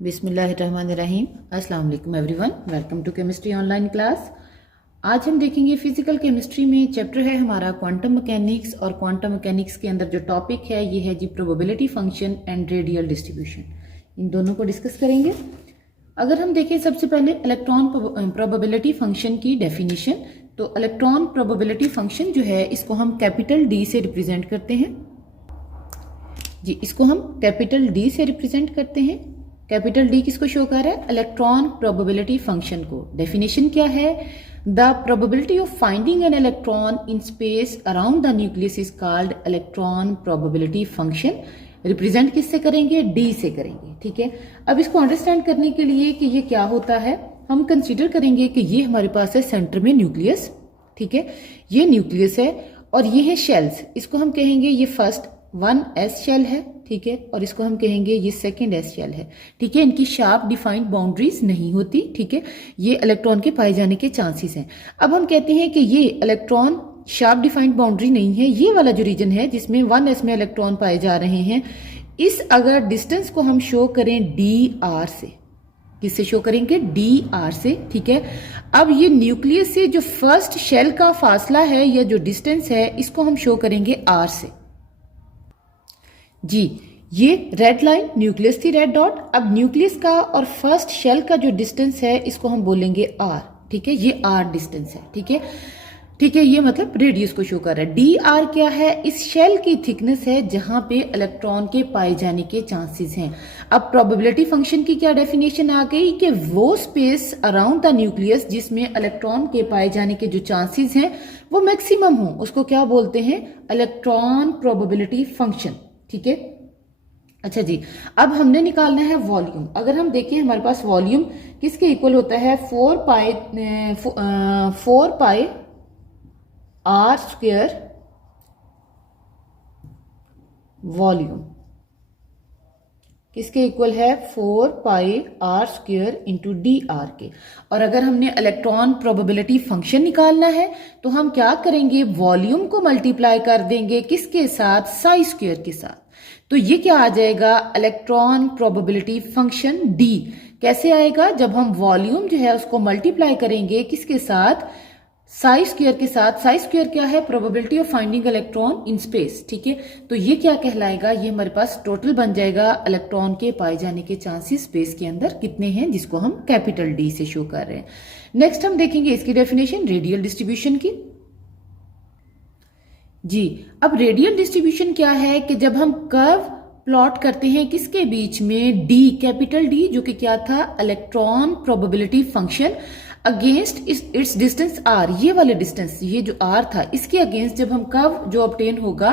बिस्मिल्लाहिर्रहमानिर्रहीम। अस्सलाम वालेकुम everyone, welcome to chemistry online class. आज हम देखेंगे फिजिकल केमिस्ट्री में चैप्टर है हमारा क्वांटम मैकेनिक्स, और क्वांटम मैकेनिक्स के अंदर जो टॉपिक है ये है जी probability function and radial distribution. इन दोनों को डिस्कस करेंगे। अगर हम देखें सबसे पहले इलेक्ट्रॉन प्रोबेबिलिटी फंक्शन की डेफिनेशन, तो इलेक्ट्रॉन प्रोबेबिलिटी फंक्शन जो है इसको हम कैपिटल डी से रिप्रेजेंट करते हैं जी। इसको हम कैपिटल डी से रिप्रेजेंट करते हैं। कैपिटल डी किसको शो कर रहा है? इलेक्ट्रॉन प्रोबेबिलिटी फंक्शन को। डेफिनेशन क्या है? The probability of finding an electron in space around the nucleus is called electron probability function. Represent किससे करेंगे? डी से करेंगे। ठीक है, अब इसको अंडरस्टैंड करने के लिए कि ये क्या होता है, हम कंसीडर करेंगे कि ये हमारे पास है सेंटर में न्यूक्लियस। ठीक है, ये न्यूक्लियस है और ये है शेल्स। इसको हम कहेंगे ये फर्स्ट 1s शेल है। ठीक है, और इसको हम कहेंगे ये सेकंड s शेल है। ठीक है, इनकी शार्प डिफाइंड बाउंड्रीज नहीं होती। ठीक है, ये इलेक्ट्रॉन के पाए जाने के चांसेस हैं। अब हम कहते हैं कि ये इलेक्ट्रॉन शार्प डिफाइंड बाउंड्री नहीं है, ये वाला जो रीजन है जिसमें 1s में इलेक्ट्रॉन पाए जा रहे हैं, इस अगर डिस्टेंस को हम शो करें dr से, किससे शो करेंगे? dr से। ठीक है, अब ये न्यूक्लियस से जो फर्स्ट शेल का फासला है या जो डिस्टेंस है इसको हम शो करेंगे r से जी। ये रेड लाइन न्यूक्लियस थी, रेड डॉट। अब न्यूक्लियस का और फर्स्ट शेल का जो डिस्टेंस है इसको हम बोलेंगे r। ठीक है, ये r डिस्टेंस है। ठीक है, ठीक है, ये मतलब रेडियस को शो कर रहा है। dr क्या है? इस शेल की थिकनेस है जहां पे इलेक्ट्रॉन के पाए जाने के चांसेस हैं। अब प्रोबेबिलिटी फंक्शन की क्या डेफिनेशन आ गई कि वो स्पेस अराउंड द न्यूक्लियस जिसमें इलेक्ट्रॉन के पाए जाने के जो चांसेस हैं वो मैक्सिमम हो, उसको क्या बोलते हैं? Electron probability function. ठीक है, अच्छा जी। अब हमने निकालना है वॉल्यूम। अगर हम देखें हमारे पास वॉल्यूम किसके इक्वल होता है? 4 पाई आर स्क्वायर वॉल्यूम किसके इक्वल है? 4 pi r square into d r के। और अगर हमने इलेक्ट्रॉन प्रोबेबिलिटी फंक्शन निकालना है तो हम क्या करेंगे? वॉल्यूम को मल्टीप्लाई कर देंगे किसके साथ? साई स्क्वायर के साथ। तो ये क्या आ जाएगा? Electron probability function D. कैसे आएगा? जब हम वॉल्यूम जो है उसको मल्टीप्लाई करेंगे किसके साथ? साई स्क्वायर के साथ। साई स्क्वायर क्या है? Probability of finding electron in space. ठीक है, तो ये क्या कहलाएगा? ये हमारे पास टोटल बन जाएगा इलेक्ट्रॉन के पाए जाने के चांसेस स्पेस के अंदर कितने हैं, जिसको हम कैपिटल डी से शो कर रहे हैं। नेक्स्ट हम देखेंगे इसकी डेफिनेशन रेडियल डिस्ट्रीब्यूशन की जी। अब रेडियल डिस्ट्रीब्यूशन क्या है कि जब हम कर्व प्लॉट करते हैं किसके बीच में? डी, कैपिटल डी, जो कि क्या था? Electron probability function against its distance r. ये वाले डिस्टेंस, ये जो आर था, इसके अगेंस्ट जब हम कर्व जो ऑब्टेन होगा,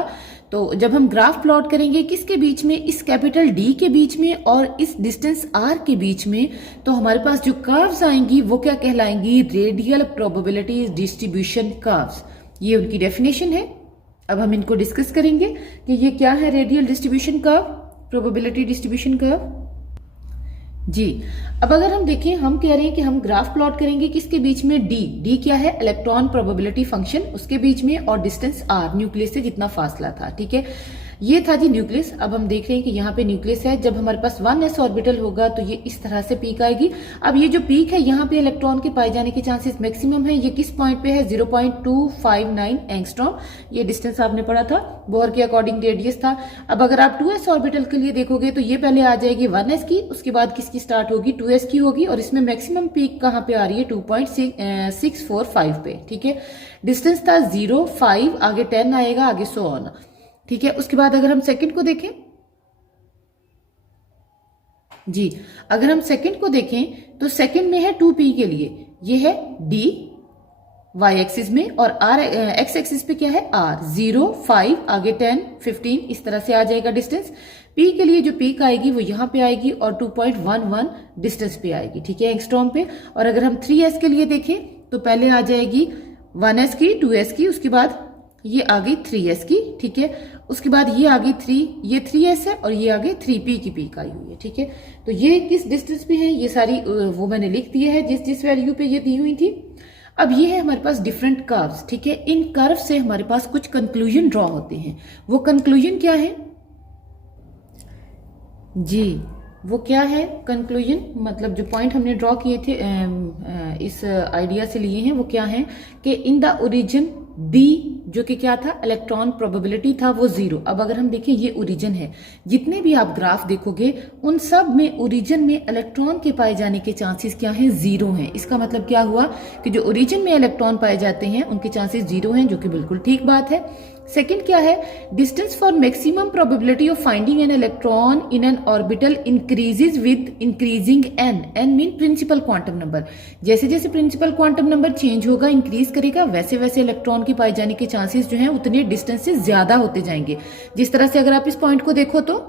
तो जब हम ग्राफ प्लॉट करेंगे किसके बीच में? इस कैपिटल डी के बीच में और इस डिस्टेंस आर के बीच में, तो हमारे पास जो कर्व्स आएंगी वो क्या कहलाएंगी? Radial probability distribution curves. ये उनकी डेफिनेशन है। अब हम इनको डिस्कस करेंगे कि ये क्या है radial distribution curve, probability distribution curve जी। अब अगर हम देखें, हम कह रहे हैं कि हम ग्राफ प्लॉट करेंगे किसके बीच में? डी। डी क्या है? इलेक्ट्रॉन प्रोबेबिलिटी फंक्शन, उसके बीच में, और डिस्टेंस आर, न्यूक्लियस से जितना फासला था। ठीक है, ये था जी न्यूक्लियस। अब हम देख रहे हैं कि यहाँ पे न्यूक्लियस है। जब हमारे पास 1s ऑर्बिटल होगा तो ये इस तरह से पीक आएगी। अब ये जो पीक है यहाँ पे इलेक्ट्रॉन के पाए जाने के चांसेस मैक्सिमम है। ये किस पॉइंट पे है? 0.259 एंगस्ट्रॉम। ये डिस्टेंस आपने पढ़ा था, बोहर के अकॉर्डिंग रेडियस था। अब अगर आप 2s ऑर्बिटल के लिए देखोगे तो ये पहले आ जाएगी 1s की, उसके बाद किसकी स्टार्ट होगी? 2s की होगी, और इसमें मैक्सिमम पीक कहाँ पे आ रही है? 2.645 पे। ठीक है, डिस्टेंस था 0, 5, आगे 10 आएगा, आगे 100 ऑन। ठीक है, उसके बाद अगर हम सेकंड को देखें जी, अगर हम सेकंड को देखें तो सेकंड में है 2p के लिए, ये है d y एक्सिस में, और r x एक्सिस पे क्या है? r। 0, 5, आगे 10, 15, इस तरह से आ जाएगा डिस्टेंस। p के लिए जो पीक आएगी वो यहाँ पे आएगी और 2.11 डिस्टेंस पे आएगी। ठीक है, एंगस्ट्रॉम पे। और अगर हम 3s के लिए देखें तो पहले आ जाएगी 1s की, 2s की, उसके बाद ये आ गई 3s की। ठीक है, उसके बाद ये आ गई 3, ये 3s है, और ये आगे 3p की पीक आई हुई है। ठीक है, तो ये किस डिस्टेंस पे है? ये सारी वो मैंने लिख दिया है जिस जिस वैल्यू पे ये दी हुई थी। अब ये है हमारे पास डिफरेंट कर्व्स। ठीक है, इन कर्व से हमारे पास कुछ कंक्लूजन ड्रॉ होते हैं। वो कंक्लूजन क्या है जी? वो क्या है कंक्लूजन, मतलब जो पॉइंट हमने ड्रॉ किए थे इस आइडिया से लिए हैं, वो क्या है कि इन द ओरिजिन बी जो कि क्या था, इलेक्ट्रॉन प्रोबेबिलिटी था, वो जीरो। अब अगर हम देखें ये ओरिजिन है, जितने भी आप ग्राफ देखोगे उन सब में ओरिजिन में इलेक्ट्रॉन के पाए जाने के चांसेस क्या हैं, जीरो हैं। इसका मतलब क्या हुआ कि जो ओरिजिन में इलेक्ट्रॉन पाए जाते हैं उनके चांसेस जीरो हैं, जो कि बिल्कुल ठीक बात है। सेकंड क्या है, distance for maximum probability of finding an electron in an orbital increases with increasing n. N mean principal quantum number. जैसे जैसे प्रिंसिपल क्वांटम नंबर चेंज होगा, इंक्रीज करेगा, वैसे वैसे इलेक्ट्रॉन के पाए जाने के चांसेस जो हैं उतने डिस्टेंस से ज्यादा होते जाएंगे। जिस तरह से अगर आप इस पॉइंट को देखो तो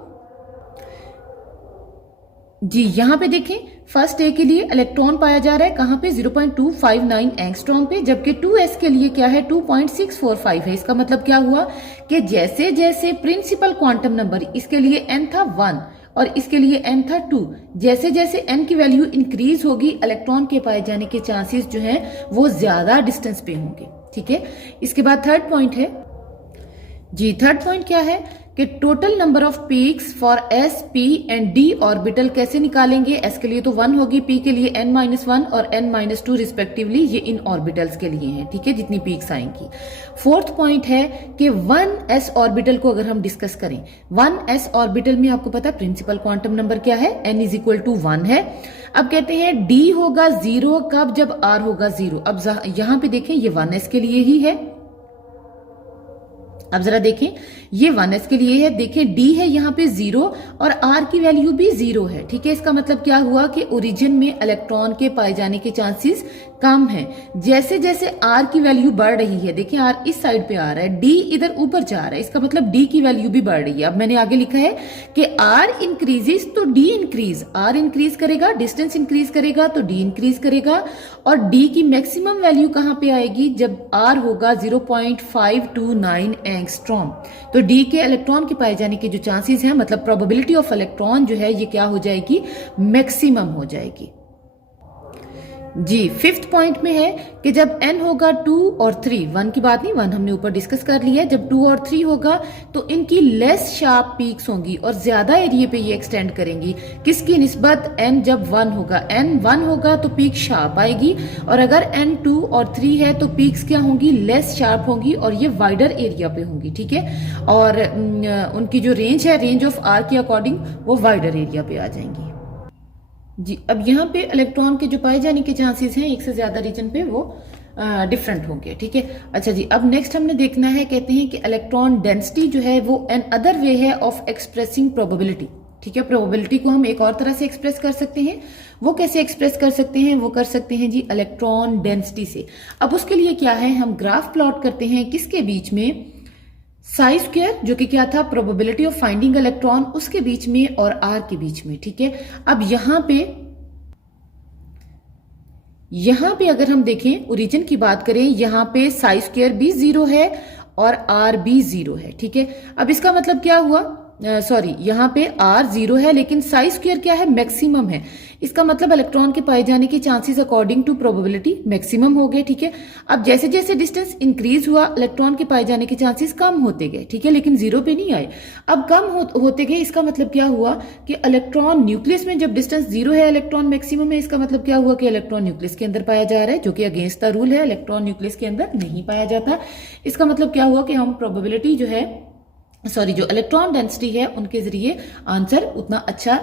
जी यहां पे देखें, फर्स्ट ए के लिए इलेक्ट्रॉन पाया जा रहा है कहां पे, 0.259 एंगस्ट्रॉम पे, जबकि 2s के लिए क्या है, 2.645 है। इसका मतलब क्या हुआ कि जैसे जैसे प्रिंसिपल क्वांटम नंबर, इसके लिए n था 1 और इसके लिए n था 2, जैसे जैसे n की वैल्यू इंक्रीज होगी, इलेक्ट्रॉन के पाए जाने के चांसेस जो हैं वो ज्यादा डिस्टेंस पे होंगे। ठीक है, इसके बाद थर्ड पॉइंट है जी, थर्ड पॉइंट क्या है कि total number of peaks for S, P and D orbital कैसे निकालेंगे। एस के लिए तो 1 होगी, पी के लिए n-1 और n-2 रिस्पेक्टिवली, ये इन ऑर्बिटल्स के लिए हैं। ठीक है, जितनी पीक्स आएंगी। फोर्थ पॉइंट है कि 1s ऑर्बिटल को अगर हम डिस्कस करें, 1s ऑर्बिटल में आपको पता है प्रिंसिपल क्वांटम नंबर क्या है, n=1 है। अब कहते हैं d होगा 0 कब, जब r होगा 0। अब यहां पे देखें ये 1s के लिए ही है। अब जरा देखें, ये 1s के लिए है, देखें d है यहाँ पे 0 और r की वैल्यू भी 0 है। ठीक है, इसका मतलब क्या हुआ कि ओरिजिन में इलेक्ट्रॉन के पाए जाने के चांसेस कम हैं। जैसे जैसे r की वैल्यू बढ़ रही है, देखिए r इस साइड पे आ रहा है, d इधर ऊपर जा रहा है, इसका मतलब d की वैल्यू भी बढ़ रही है। अब मैंने आगे लिखा है कि r इंक्रीजेस तो d इंक्रीज, r इंक्रीज करेगा, डिस्टेंस इंक्रीज करेगा तो d इंक्रीज करेगा। और d की मैक्सिमम वैल्यू कहां पे आएगी, जब r होगा 0.529 एंगस्ट्रॉम। तो d के इलेक्ट्रॉन के पाए जाने के जो चांसेस हैं, मतलब प्रोबेबिलिटी ऑफ इलेक्ट्रॉन जो है, ये क्या हो जाएगी, मैक्सिमम हो जाएगी। जी फिफ्थ पॉइंट में है कि जब n होगा 2 और 3, 1 की बात नहीं, 1 हमने ऊपर डिस्कस कर लिया है, जब 2 और 3 होगा तो इनकी लेस शार्प पीक्स होंगी और ज्यादा एरिया पे ये एक्सटेंड करेंगी। किसकी निस्बत, n जब 1 होगा, n 1 होगा तो पीक शार्प आएगी, और अगर n 2 और 3 है तो पीक्स क्या होंगी, लेस शार्प होंगी और ये वाइडर एरिया पे होंगी। ठीक है, और उनकी जो रेंज है, रेंज ऑफ r के अकॉर्डिंग वो वाइडर एरिया पे आ जाएंगी। जी अब यहाँ पे इलेक्ट्रॉन के जो पाए जाने के चांसेस हैं एक से ज्यादा रीजन पे, वो डिफरेंट होंगे। ठीक है, अच्छा जी, अब नेक्स्ट हमने देखना है, कहते हैं कि इलेक्ट्रॉन डेंसिटी जो है वो एन अदर वे है ऑफ एक्सप्रेसिंग प्रोबेबिलिटी। ठीक है, प्रोबेबिलिटी को हम एक और तरह से एक्सप्रेस कर सकते हैं। वो कैसे एक्सप्रेस कर सकते हैं, वो कर सकते हैं जी इलेक्ट्रॉन डेंसिटी से। अब उसके लिए क्या है, हम ग्राफ प्लॉट करते हैं किसके बीच में, साई स्क्वायर जो कि क्या था, प्रोबेबिलिटी ऑफ फाइंडिंग इलेक्ट्रॉन, उसके बीच में और आर के बीच में। ठीक है, अब यहां पे अगर हम देखें, ओरिजिन की बात करें, यहां पे साई स्क्वायर भी 0 है और आर भी 0 है। ठीक है, अब इसका मतलब क्या हुआ, सॉरी यहाँ पे r 0 है लेकिन साई स्क्वायर क्या है, मैक्सिमम है। इसका मतलब इलेक्ट्रॉन के पाए जाने के chances according to probability maximum हो गए। ठीक है, अब जैसे जैसे डिस्टेंस इंक्रीज हुआ, इलेक्ट्रॉन के पाए जाने के चांसेस कम होते गए। ठीक है, लेकिन 0 पे नहीं आए, अब कम होते गए। इसका मतलब क्या हुआ कि इलेक्ट्रॉन न्यूक्लियस में जब डिस्टेंस 0 है, इलेक्ट्रॉन मैक्सिमम है, इसका मतलब क्या हुआ कि इलेक्ट्रॉन न्यूक्लियस के अंदर पाया जा रहा है, जो कि अगेंस्ट द रूल है, इलेक्ट्रॉन न्यूक्लियस के अंदर नहीं पाया जाता। इसका मतलब क्या हुआ कि हम प्रोबेबिलिटी जो है, सॉरी जो इलेक्ट्रॉन डेंसिटी है, उनके जरिए आंसर उतना अच्छा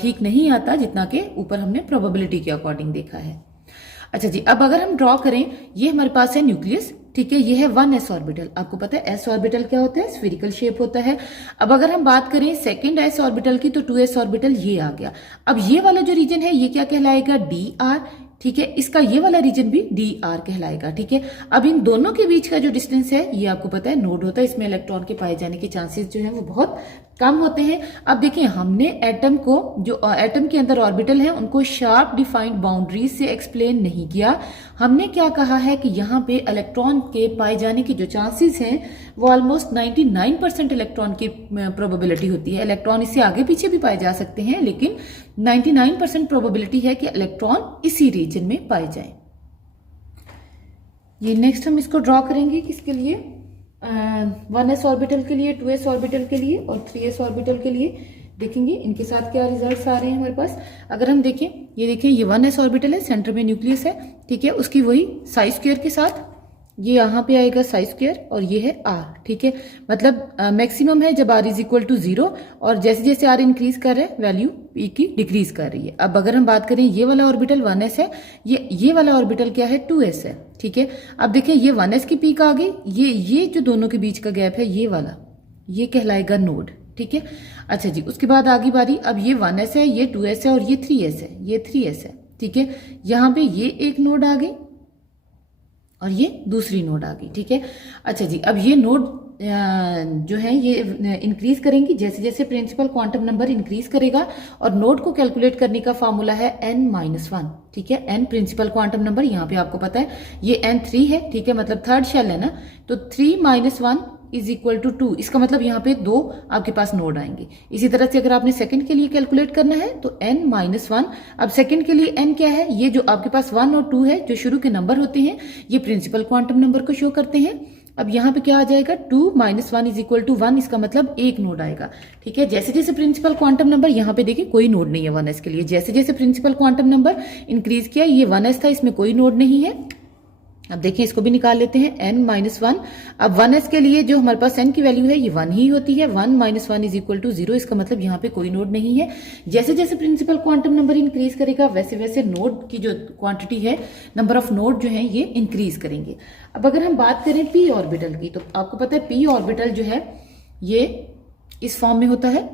ठीक नहीं आता जितना कि ऊपर हमने प्रोबेबिलिटी के अकॉर्डिंग देखा है। अच्छा जी, अब अगर हम ड्रॉ करें, ये हमारे पास है न्यूक्लियस। ठीक है, ये है 1s ऑर्बिटल। आपको पता है s ऑर्बिटल क्या होता है, स्फेरिकल शेप होता है। अब अगर हम बात करें सेकंड s ऑर्बिटल की, तो 2s ऑर्बिटल ये आ गया। अब ये वाला जो रीजन है ये क्या कहलाएगा, dr। ठीक है, इसका ये वाला रीजन भी dr कहलाएगा। ठीक है, अब इन दोनों के बीच का जो डिस्टेंस है, ये आपको पता है नोड होता है, इसमें इलेक्ट्रॉन के पाए जाने के चांसेस जो है वो बहुत कम होते हैं। अब देखिए, हमने एटम को, जो एटम के अंदर ऑर्बिटल है, उनको शार्प डिफाइंड बाउंड्रीज से एक्सप्लेन नहीं किया। हमने क्या कहा है कि यहाँ पे इलेक्ट्रॉन के पाए जाने के जो चांसेस हैं वो ऑलमोस्ट 99% इलेक्ट्रॉन की प्रोबेबिलिटी होती है। इलेक्ट्रॉन इससे आगे पीछे भी पाए जा सकते हैं, लेकिन 99% प्रोबेबिलिटी है कि इलेक्ट्रॉन इसी रीजन में पाए जाए। ये नेक्स्ट हम इसको ड्रॉ करेंगे किसके लिए, 1s ऑर्बिटल के लिए, 2s ऑर्बिटल के लिए और 3s ऑर्बिटल के लिए। देखेंगे इनके साथ क्या रिजल्ट्स आ रहे हैं हमारे पास। अगर हम देखें, ये देखें, ये 1s ऑर्बिटल है, सेंटर में न्यूक्लियस है, ठीक है, उसकी वही साई स्क्वायर के साथ ये यहाँ पे आएगा साई स्क्वायर और ये है आर, ठीक है। मतलब मैक्सिमम है जब आर इज इक्वल टू 0 और जैसे जैसे आर इंक्रीज कर रहा है वैल्यू पी की डिक्रीज कर रही है। अब अगर हम बात करें, ये वाला ऑर्बिटल 1s है, ये वाला ऑर्बिटल क्या है, 2s है, ठीक है। अब देखें ये 1s की पीक आ गई, ये जो दोनों के बीच का गैप है ये वाला, ये कहलाएगा नोड, ठीक है। अच्छा जी, उसके बाद आगे बारी, अब ये 1s है, ये 2s है और ये 3s है, ये 3s है, ठीक है। यहाँ पे ये एक नोड आ गई और ये दूसरी नोड आ गई, ठीक है। अच्छा जी, अब ये नोड जो है ये इंक्रीज करेंगी जैसे जैसे प्रिंसिपल क्वांटम नंबर इंक्रीज करेगा, और नोड को कैलकुलेट करने का फॉर्मूला है n-1, ठीक है। n प्रिंसिपल क्वांटम नंबर, यहाँ पे आपको पता है ये n3 है, ठीक है, मतलब थर्ड शेल है ना, तो 3-1 इज इक्वल टू 2, इसका मतलब यहाँ पे 2 आपके पास नोड आएंगे। इसी तरह से अगर आपने सेकंड के लिए कैलकुलेट करना है तो n-1, अब सेकंड के लिए n क्या है, ये जो आपके पास 1 और 2 है जो शुरू के नंबर होते हैं ये प्रिंसिपल क्वांटम नंबर को शो करते हैं। अब यहाँ पे क्या आ जाएगा, 2-1 इज इक्वल टू 1, इसका मतलब एक नोड आएगा, ठीक है। जैसे जैसे प्रिंसिपल क्वांटम नंबर, यहाँ पे देखिए कोई नोड नहीं है 1s के लिए, जैसे जैसे प्रिंसिपल क्वांटम नंबर इंक्रीज किया, ये 1s था, इसमें कोई नोड नहीं है। अब देखिए इसको भी निकाल लेते हैं, n-1। अब 1s के लिए जो हमारे पास n की वैल्यू है ये 1 ही होती है, 1-1 इज इक्वल टू 0, इसका मतलब यहाँ पे कोई नोड नहीं है। जैसे जैसे प्रिंसिपल क्वांटम नंबर इंक्रीज करेगा वैसे वैसे नोड की जो क्वांटिटी है, नंबर ऑफ नोड जो है ये इंक्रीज करेंगे। अब अगर हम बात करें p ऑर्बिटल की, तो आपको पता है p ऑर्बिटल जो है ये इस फॉर्म में होता है,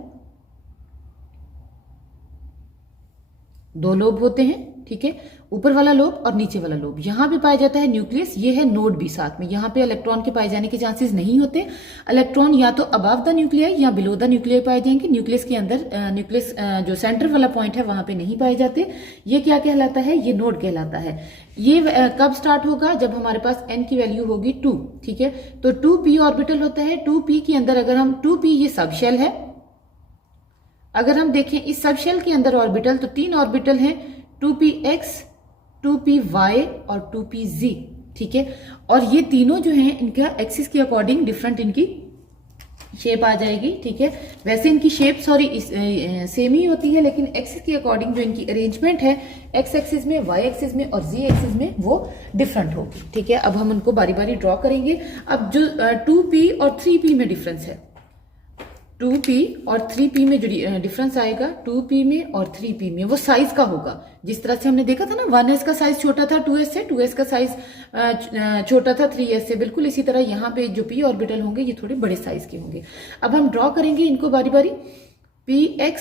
2 लोब होते हैं, ठीक है, ऊपर वाला लोब और नीचे वाला लोब। यहाँ पे पाया जाता है न्यूक्लियस, ये है नोड भी साथ में। यहाँ पे इलेक्ट्रॉन के पाए जाने के चांसेस नहीं होते, इलेक्ट्रॉन या तो अबव द न्यूक्लियाई या बिलो द न्यूक्लियाई पाए जाएंगे। न्यूक्लियस के अंदर न्यूक्लियस जो सेंटर वाला पॉइंट है वहां पे नहीं पाए जाते। ये क्या कहलाता है, ये नोड कहलाता है। ये कब स्टार्ट होगा, जब हमारे पास n की वैल्यू होगी 2, ठीक है। तो 2p ऑर्बिटल होता है, 2p के अंदर अगर हम 2p ये सब शेल है, अगर हम देखें इस सब शेल के अंदर ऑर्बिटल, तो 3 ऑर्बिटल हैं, 2px, 2py और 2pz, ठीक है। और ये तीनों जो हैं इनका एक्सिस के अकॉर्डिंग डिफरेंट इनकी शेप आ जाएगी, ठीक है। वैसे इनकी शेप सेम ही होती है, लेकिन एक्सिस के अकॉर्डिंग जो इनकी अरेंजमेंट है एक्स एक्सिस में, वाई एक्सिस में और जी एक्सिस में वो डिफरेंट होगी, ठीक है। अब हम उनको बारी बारी ड्रॉ करेंगे। अब जो 2p और 3p में डिफरेंस है, 2p और 3p में जो डिफरेंस आएगा 2p में और 3p में, वो साइज का होगा। जिस तरह से हमने देखा था ना 1s का साइज छोटा था 2s से, 2s का साइज छोटा था 3s से, बिल्कुल इसी तरह यहाँ पे जो p ऑर्बिटल होंगे ये थोड़े बड़े साइज के होंगे। अब हम ड्रॉ करेंगे इनको बारी बारी। px,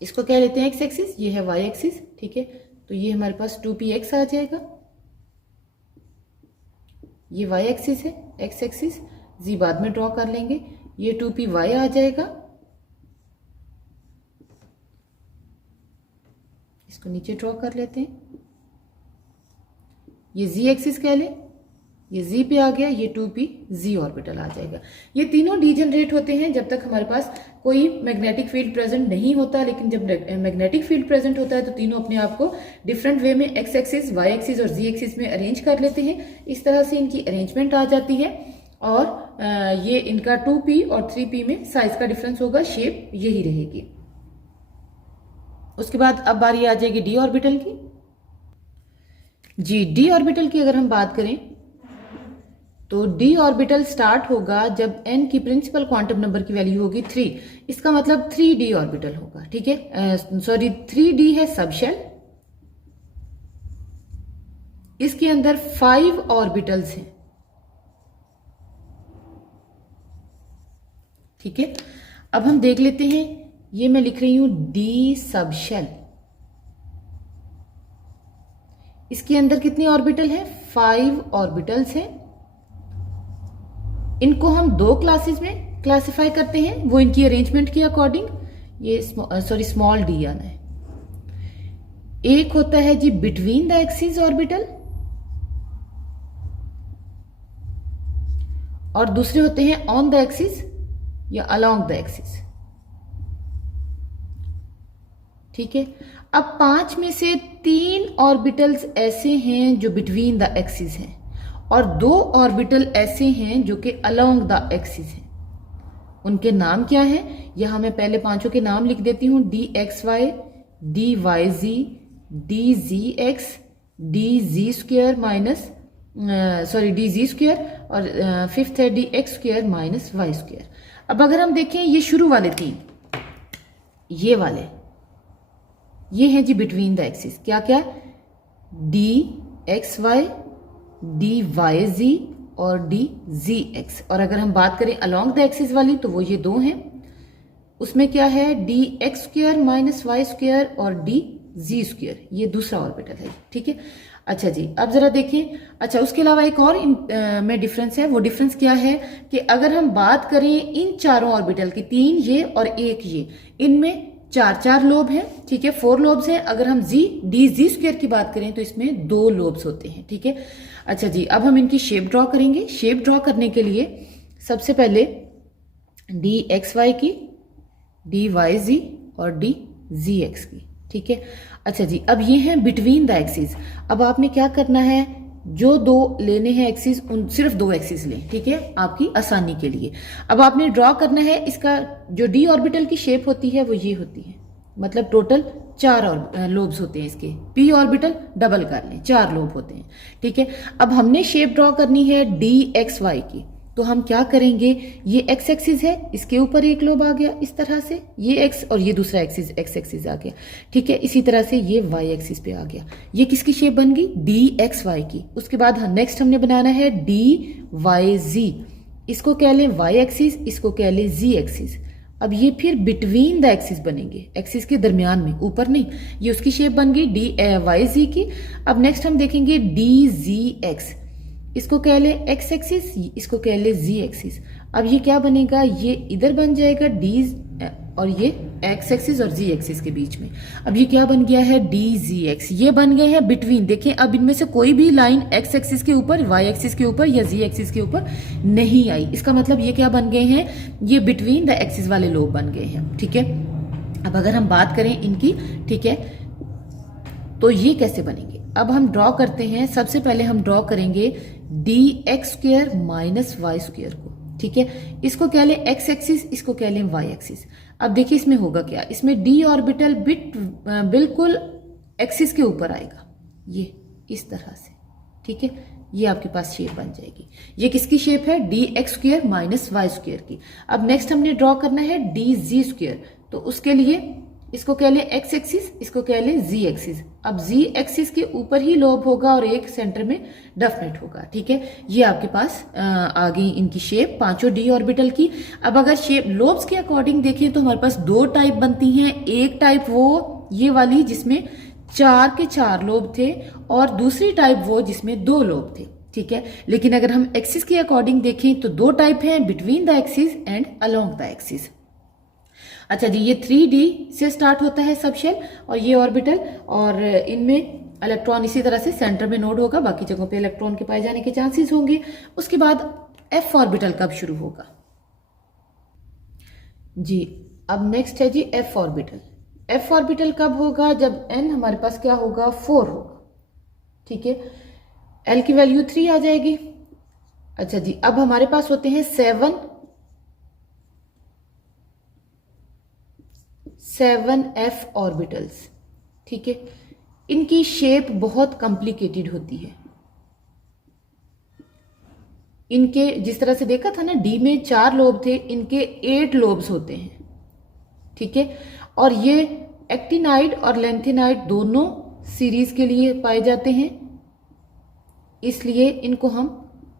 इसको क्या लेते हैं x एक्सिस, ये है y एक्सिस, ठीक है। तो ये हमारे पास 2px आ जाएगा, ये y एक्सिस है, x एक्सिस, जी बाद में ड्रॉ कर लेंगे। ये 2py आ जाएगा, इसको नीचे ड्रॉ कर लेते हैं। ये z एक्सिस कह ले, ये z पे आ गया, ये 2pz ऑर्बिटल आ जाएगा। ये तीनों डीजनरेट होते हैं जब तक हमारे पास कोई मैग्नेटिक फील्ड प्रेजेंट नहीं होता, लेकिन जब मैग्नेटिक फील्ड प्रेजेंट होता है तो तीनों अपने आप को डिफरेंट वे में x एक्सिस, y एक्सिस और z एक्सिस में अरेंज कर लेते हैं। इस तरह से इनकी अरेंजमेंट आ जाती है, और ये इनका 2p और 3p में साइज का डिफरेंस होगा, शेप यही रहेगी। उसके बाद अब बारी आ जाएगी d ऑर्बिटल की। जी, d ऑर्बिटल की अगर हम बात करें तो d ऑर्बिटल स्टार्ट होगा जब n की प्रिंसिपल क्वांटम नंबर की वैल्यू होगी 3, इसका मतलब 3d ऑर्बिटल होगा, ठीक है। सॉरी 3d है सब शेल, इसके अंदर 5 ऑर्बिटल्स हैं, ठीक है। अब हम देख लेते हैं, ये मैं लिख रही हूं d सब शेल, इसके अंदर कितने ऑर्बिटल हैं, 5 ऑर्बिटल्स हैं। इनको हम 2 क्लासेस में क्लासिफाई करते हैं, वो इनकी अरेंजमेंट के अकॉर्डिंग। ये स्मॉल d आना है। एक होता है जी बिटवीन द एक्सिस ऑर्बिटल, और दूसरे होते हैं ऑन द एक्सिस या अलोंग द एक्सिस, ठीक है। अब 5 में से 3 ऑर्बिटल्स ऐसे हैं जो बिटवीन द एक्सिस हैं, और 2 ऑर्बिटल ऐसे हैं जो कि अलोंग द एक्सिस हैं। उनके नाम क्या हैं, यहाँ मैं पहले पांचों के नाम लिख देती हूँ, dxy, dyz, dzx, dz² minus dz² और फिफ्थ है dx² माइनस y²। अब अगर हम देखें ये शुरू वाले तीन, ये वाले, ये हैं जी बिटवीन द एक्सिस, क्या क्या, dxy, dyz और dzx। और अगर हम बात करें अलोंग द एक्सिस वाली तो वो ये दो हैं, उसमें क्या है, dx² माइनस y² और dz², ये दूसरा ऑर्बिटल है, ठीक है। अच्छा जी, अब जरा देखें, अच्छा उसके अलावा एक और में डिफरेंस है, वो डिफरेंस क्या है कि अगर हम बात करें इन चारों ऑर्बिटल की, तीन ये और एक ये, इनमें चार चार लोब हैं, ठीक है, 4 लोब्स हैं। अगर हम dz² की बात करें तो इसमें 2 लोब्स होते हैं, ठीक है। अच्छा जी, अब हम इनकी शेप ड्रॉ करेंगे। शेप ड्रॉ करने के लिए सबसे पहले dxy की, dyz और dzx की, ठीक है। अच्छा जी, अब ये हैं बिटवीन द एक्सिस। अब आपने क्या करना है, जो दो लेने हैं एक्सिस, उन सिर्फ 2 एक्सिस लें, ठीक है, आपकी आसानी के लिए। अब आपने ड्रॉ करना है, इसका जो d ऑर्बिटल की शेप होती है वो ये होती है, मतलब टोटल 4 लोब्स होते हैं इसके, p ऑर्बिटल डबल कर लें, 4 लोब होते हैं, ठीक है। अब हमने शेप ड्रॉ करनी है dxy की, तो हम क्या करेंगे, ये x एक्सिस है, इसके ऊपर एक लोब आ गया इस तरह से, ये x, और ये दूसरा एक्सिस x एक्सिस आ गया, ठीक है। इसी तरह से ये y एक्सिस पे आ गया, ये किसकी शेप बन गई, dxy की। उसके बाद नेक्स्ट हमने बनाना है dyz, इसको कह लें y एक्सिस, इसको कह लें z एक्सिस। अब ये फिर बिटवीन द एक्सिस बनेंगे, एक्सिस के दरमियान में, ऊपर नहीं, ये उसकी शेप बन गई dyz की। अब नेक्स्ट हम देखेंगे dzx, इसको कह ले x एक्सिस, इसको कह ले z एक्सिस। अब ये क्या बनेगा, ये इधर बन जाएगा d, और ये x एक्सिस और z एक्सिस के बीच में। अब ये क्या बन गया है, dzx, ये बन गए हैं बिटवीन। देखें अब इनमें से कोई भी लाइन x एक्सिस के ऊपर, y एक्सिस के ऊपर या z एक्सिस के ऊपर नहीं आई, इसका मतलब ये क्या बन गए हैं, ये बिटवीन द एक्सिस वाले लोब बन गए हैं, ठीक है। अब अगर हम बात करें इनकी, ठीक है, तो ये कैसे बनेंगे, अब हम ड्रॉ करते हैं। सबसे पहले हम ड्रॉ करेंगे dx² माइनस y² को, ठीक है, इसको कह लें x एक्सिस, इसको कह लें y एक्सिस। अब देखिए इसमें होगा क्या, इसमें d ऑर्बिटल बिल्कुल एक्सिस के ऊपर आएगा, ये इस तरह से, ठीक है, ये आपके पास शेप बन जाएगी। ये किसकी शेप है, dx² माइनस y² की। अब नेक्स्ट हमने ड्रॉ करना है dz², तो उसके लिए इसको कह लें x एक्सिस, इसको कह लें z एक्सिस। अब z एक्सिस के ऊपर ही लोब होगा और एक सेंटर में डेफिनेट होगा, ठीक है। ये आपके पास आ गई इनकी शेप, पांचों d ऑर्बिटल की। अब अगर शेप लोब्स के अकॉर्डिंग देखें तो हमारे पास 2 टाइप बनती हैं। एक टाइप वो ये वाली जिसमें 4 के 4 लोब थे, और दूसरी टाइप वो जिसमें 2 लोब थे, ठीक है। लेकिन अगर हम एक्सिस के अकॉर्डिंग देखें तो 2 टाइप हैं, between the axis and along the axis. अच्छा जी, ये 3D से स्टार्ट होता है सब शेल और ये ऑर्बिटल, और इनमें इलेक्ट्रॉन इसी तरह से सेंटर में नोड होगा, बाकी जगहों पे इलेक्ट्रॉन के पाए जाने के चांसेस होंगे। उसके बाद f ऑर्बिटल कब शुरू होगा जी, अब नेक्स्ट है जी f ऑर्बिटल। f ऑर्बिटल कब होगा, जब n हमारे पास क्या होगा, 4 होगा, ठीक है, l की वैल्यू 3 आ जाएगी। अच्छा जी, अब हमारे पास होते हैं 7f ऑर्बिटल्स, ठीक है। इनकी शेप बहुत कॉम्प्लिकेटेड होती है। इनके जिस तरह से देखा था ना, डी में 4 लोब थे, इनके 8 लोब्स होते हैं, ठीक है। और ये एक्टिनाइड और लेंथेनाइड दोनों सीरीज के लिए पाए जाते हैं, इसलिए इनको हम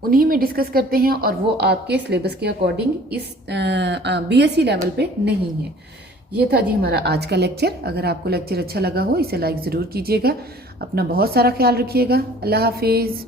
उन्हीं में डिस्कस करते हैं, और वो आपके सिलेबस के अकॉर्डिंग इस बीएससी लेवल पे नहीं है। ये था जी हमारा आज का लेक्चर। अगर आपको लेक्चर अच्छा लगा हो, इसे लाइक ज़रूर कीजिएगा। अपना बहुत सारा ख्याल रखिएगा। अल्लाह हाफिज़।